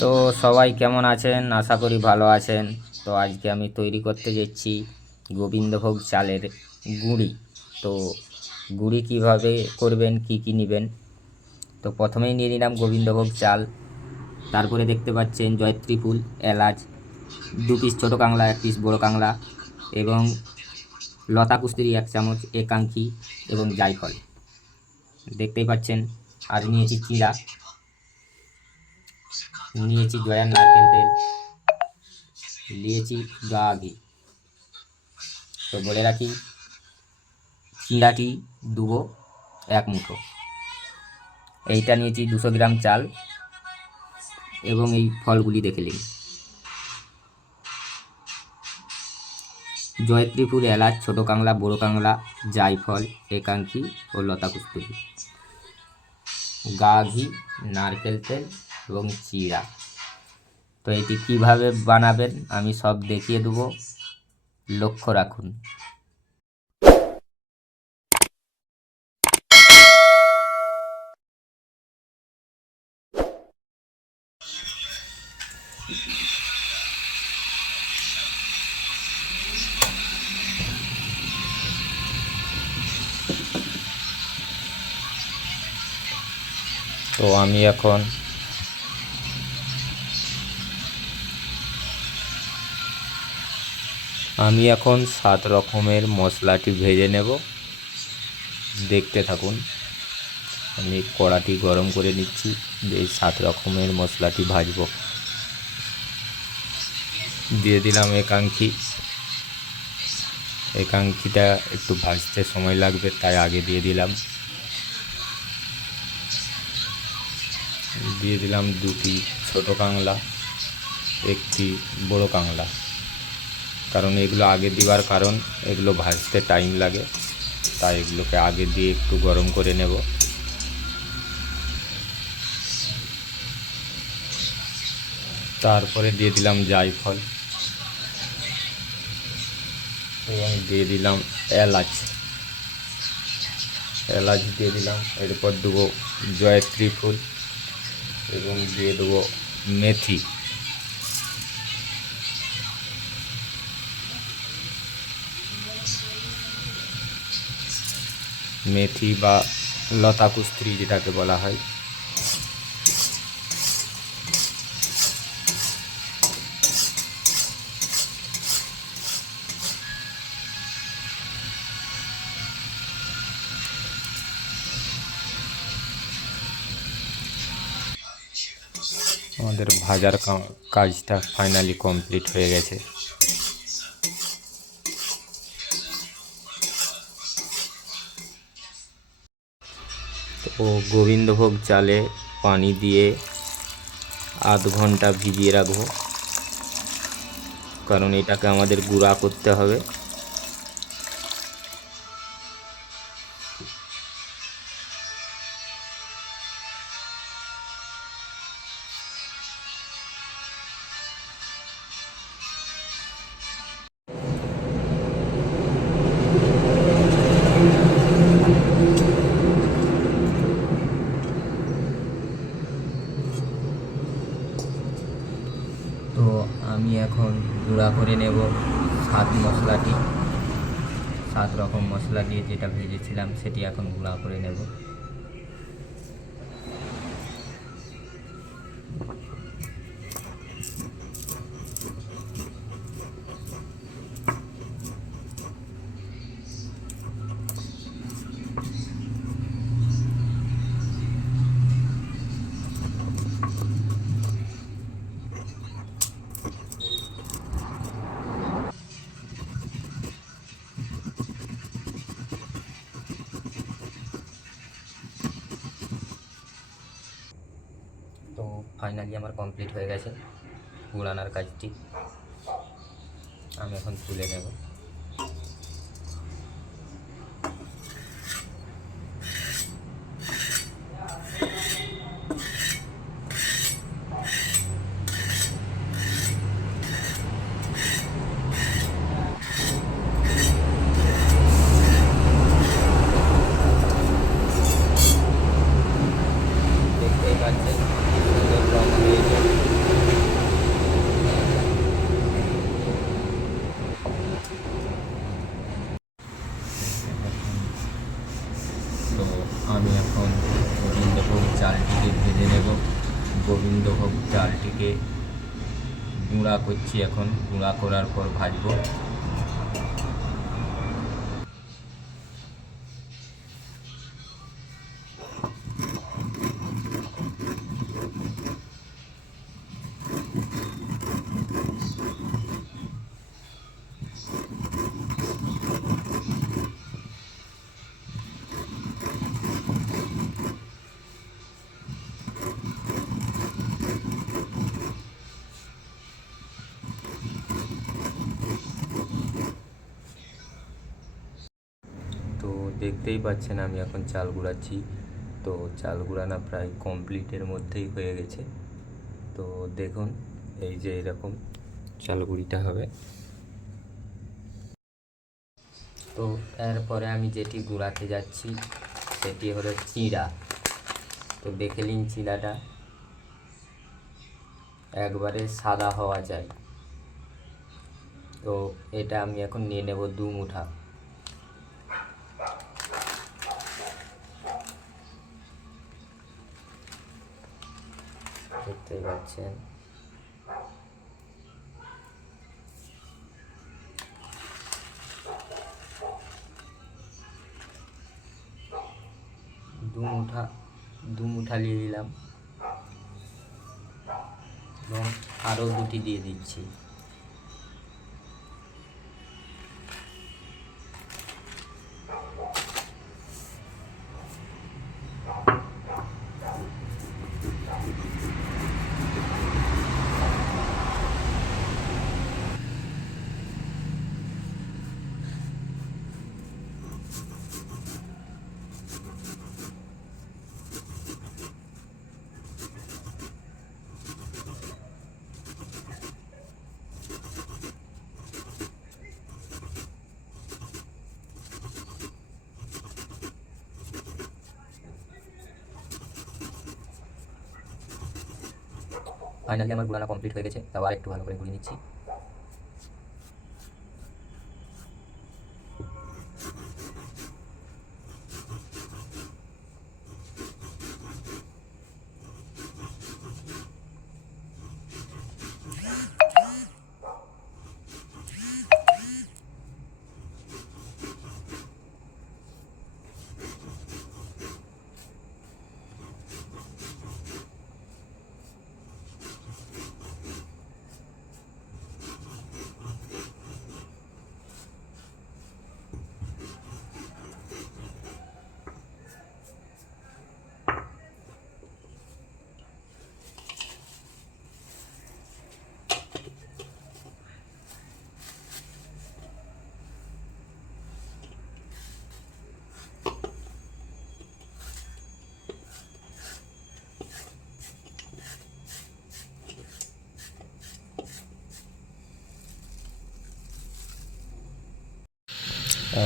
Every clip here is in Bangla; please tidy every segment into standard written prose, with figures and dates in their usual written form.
তো সবাই কেমন আছেন? আশা করি ভালো আছেন। তো আজকে আমি তৈরি করতে যাচ্ছি গোবিন্দভোগ চালের গুঁড়ি। তো গুঁড়ি কিভাবে করবেন, কি কি নেবেন? তো প্রথমেই নিয়ে নিলাম গোবিন্দভোগ চাল, তারপরে দেখতে পাচ্ছেন জয়ত্রী ফুল, এলাচ, 2 পিস ছোটো কাংলা, 1 পিস বড় কাংলা এবং লতা কুস্তুরি 1 চামচ, একাঙ্কি এবং জায়ফল দেখতেই পাচ্ছেন। আর নিয়েছি চিরা, নিয়েছি জয়ার নারকেল তেল, নিয়েছি গা ঘি। তো বলে রাখি, চিঁড়াটি দেবো 1 মুঠো। এইটা নিয়েছি 200 গ্রাম চাল এবং এই ফলগুলি দেখে নিন: জয়ত্রী ফুল, এলাচ, ছোটো কাংলা, বড়ো কাংলা, জায়ফল, একাঙ্কি ও লতা কুস্তুরি, গা ঘি, নারকেল তেল এবং চিড়া। তো এটি কিভাবে বানাবেন আমি সব দেখিয়ে দেবো, লক্ষ্য রাখুন। তো আমি এখন আমি এখন 7 রকমের মশলাটি ভেজে নেব, দেখতে থাকুন। আমি কড়াটি গরম করে নিচ্ছি, এই 7 রকমের মশলাটি ভাজবো। দিয়ে দিলাম একাঙ্কি। একাঙ্কিটা একটু ভাজতে সময় লাগবে, তাই আগে দিয়ে দিলাম। দিয়ে দিলাম 2টি ছোটো কাংলা, 1টি বড় কাংলা। কারণ এগুলো আগে দেওয়ার কারণ এগুলো ভাজতে টাইম লাগে, তাই এগুলোকে আগে দিয়ে একটু গরম করে নেব। তারপরে দিয়ে দিলাম জায়ফল এবং দিয়ে দিলাম এলাচ। এলাচ দিয়ে দিলাম, এরপর দেবো জয়ত্রী ফুল এবং দিয়ে দেবো মেথি। মেথি বা লতা কুস্তুরি যেটাকে বলা হয়। আমাদের ভাজার কাজটা ফাইনালি কমপ্লিট হয়ে গেছে। তো গোবিন্দভোগ চালে পানি দিয়ে আধ ঘন্টা ভিজিয়ে রাখবো, কারণ এটাকে আমাদের গুঁড়া করতে হবে। তো আমি এখন গুঁড়া করে নেব 7 মশলাটি। 7 রকম মশলা দিয়ে যেটা ভেজেছিলাম সেটি এখন গুঁড়া করে নেব। তো ফাইনালি আমার কমপ্লিট হয়ে গেছে গুঁড়ানোর কাজটি। আমি এখন তুলে নেব। দেখতেই পাচ্ছেন সুন্দর রং হয়েছে। চালটিকে ভেজে নেব। গোবিন্দভোগ চালটিকে গুঁড়া করছি, এখন গুঁড়া করার পর ভাজবো। তো দেখতেই পাচ্ছেন আমি এখন চাল গুঁড়াচ্ছি। তো চাল গুঁড়ানো প্রায় কমপ্লিটের মধ্যেই হয়ে গেছে। তো দেখুন, এই যে এরকম চাল গুঁড়িটা হবে। তো এরপরে আমি যেটি গুঁড়াতে যাচ্ছি সেটি হলো চিঁড়া। তো দেখে নিন, চিঁড়াটা একবারে সাদা হওয়া চাই। তো এটা আমি এখন নিয়ে নেব 2 মুঠা। দেখতেই পাচ্ছেন। দু মুঠা নিয়ে নিলাম এবং আরও 2টি দিয়ে দিচ্ছি। ফাইনালি আমার গুঁড়ানো কমপ্লিট হয়ে গেছে। তাও আর একটু ভালো করে গুঁড়িয়ে নিচ্ছি।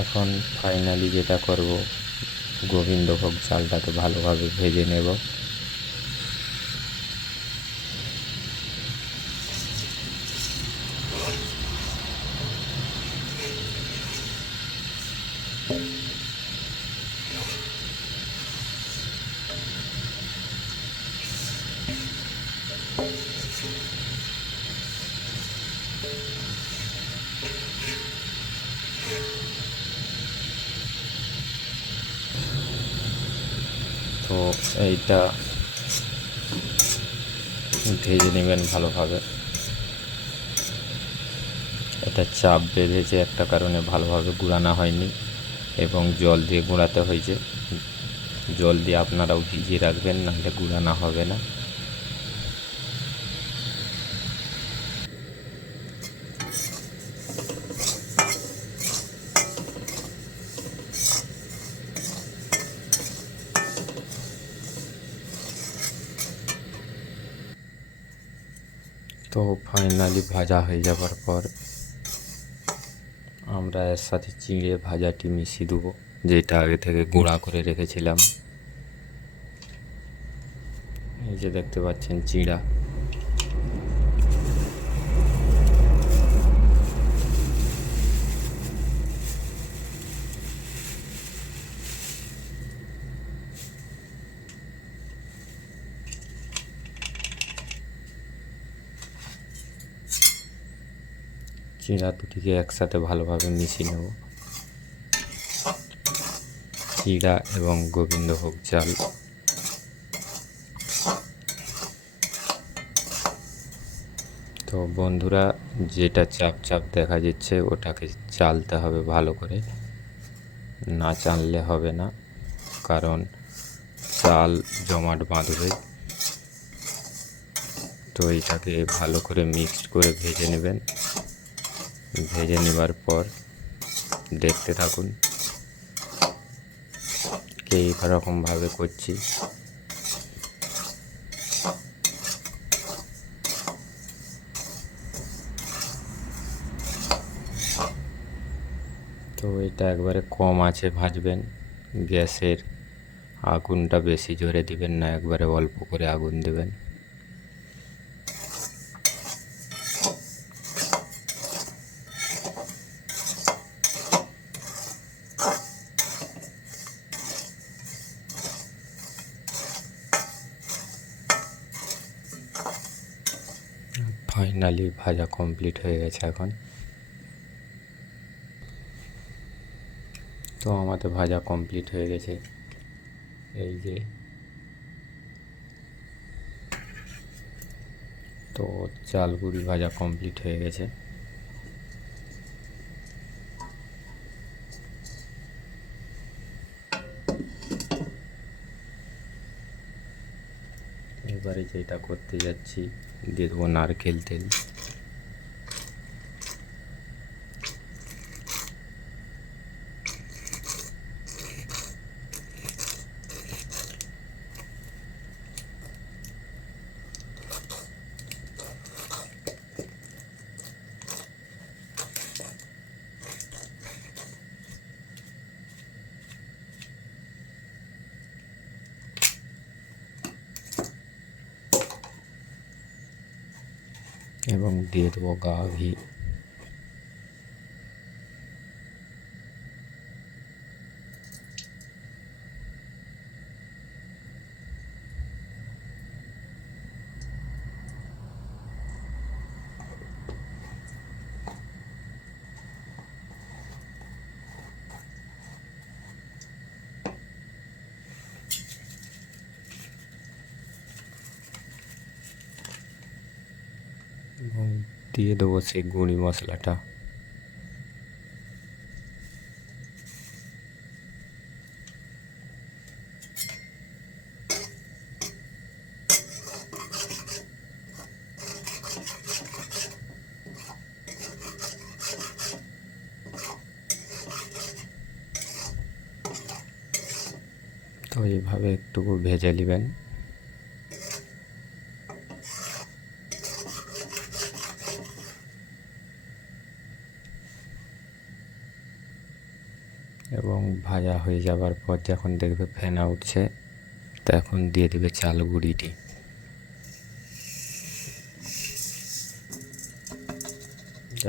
এখন ফাইনালি যেটা করব, গোবিন্দভোগ চালটাকে ভালোভাবে ভেজে নেব। তো এইটা ভেজে নেবেন ভালোভাবে। এটা চাপ বেঁধেছে একটা কারণে, ভালোভাবে গুঁড়ানো হয়নি এবং জল দিয়ে গুঁড়াতে হয়েছে। জল দিয়ে আপনারাও ভিজিয়ে রাখবেন, নাহলে গুঁড়ানো হবে না। তো ফাইনালি ভাজা হয়ে যাবার পর আমরা এর সাথে চিঁড়ে ভাজাটি মিশিয়ে দেবো, যেটা আগে থেকে গুঁড়া করে রেখেছিলাম। এই যে দেখতে পাচ্ছেন চিঁড়া। চিড়া দুটিকে একসাথে ভালোভাবে মিশিয়ে নেব। চিড়া এবং গোবিন্দভোগ চাল। তো বন্ধুরা, যেটা চাপ চাপ দেখা যাচ্ছে ওটাকে চালতে হবে ভালো করে, না চাললে হবে না, কারণ চাল জমাট বাঁধবে। তো এটাকে ভালো করে মিক্সড করে ভেজে নেবেন। ভেজে নেবার পর দেখতে থাকুন এই রকমভাবে করছি। তো এটা একবারে কম আঁচে ভাজবেন, গ্যাসের আগুনটা বেশি জোরে দিবেন না, একবারে অল্প করে আগুন দেবেন। ফাইনালি ভাজা কমপ্লিট হয়ে গেছে এখন। তো আমাদের ভাজা কমপ্লিট হয়ে গেছে, এই যে। তো চাল গুঁড়ি ভাজা কমপ্লিট হয়ে গেছে। এবারে যেটা করতে যাচ্ছি, দিয়ে দেবো নারকেল তেল। এবং দিয়ে দেবো গাওয়া ঘি। এবং দিয়ে দেবো সেই গুঁড়ি মশলাটা। তো এইভাবে একটু ভেজে নেবেন। এবং ভাজা হয়ে যাবার পর যখন দেখবে ফেনা উঠছে, তখন দিয়ে দেবে চাল গুঁড়িটি।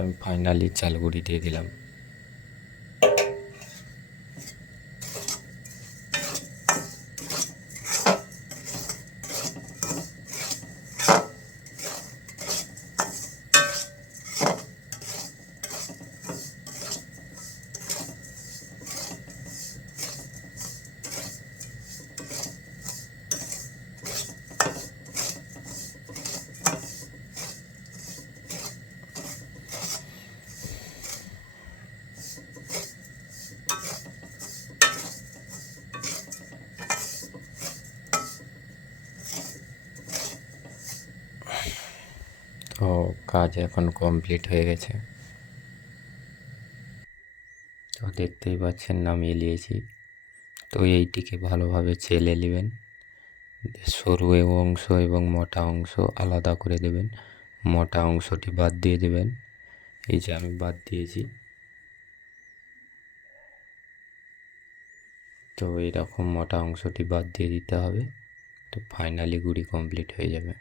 আমি ফাইনালি চাল গুঁড়ি দিয়ে দিলাম। তো কাজ এখন কমপ্লিট হয়ে গেছে। তো দেখতেই পাচ্ছেন নামিয়ে নিয়েছি। তো এইটিকে ভালোভাবে চেলে নেবেন, সরু অংশ এবং মোটা অংশ আলাদা করে দেবেন। মোটা অংশটি বাদ দিয়ে দেবেন, এই যে আমি বাদ দিয়েছি। তো এইরকম মোটা অংশটি বাদ দিয়ে দিতে হবে। তো ফাইনালি গুঁড়ি কমপ্লিট হয়ে যাবে।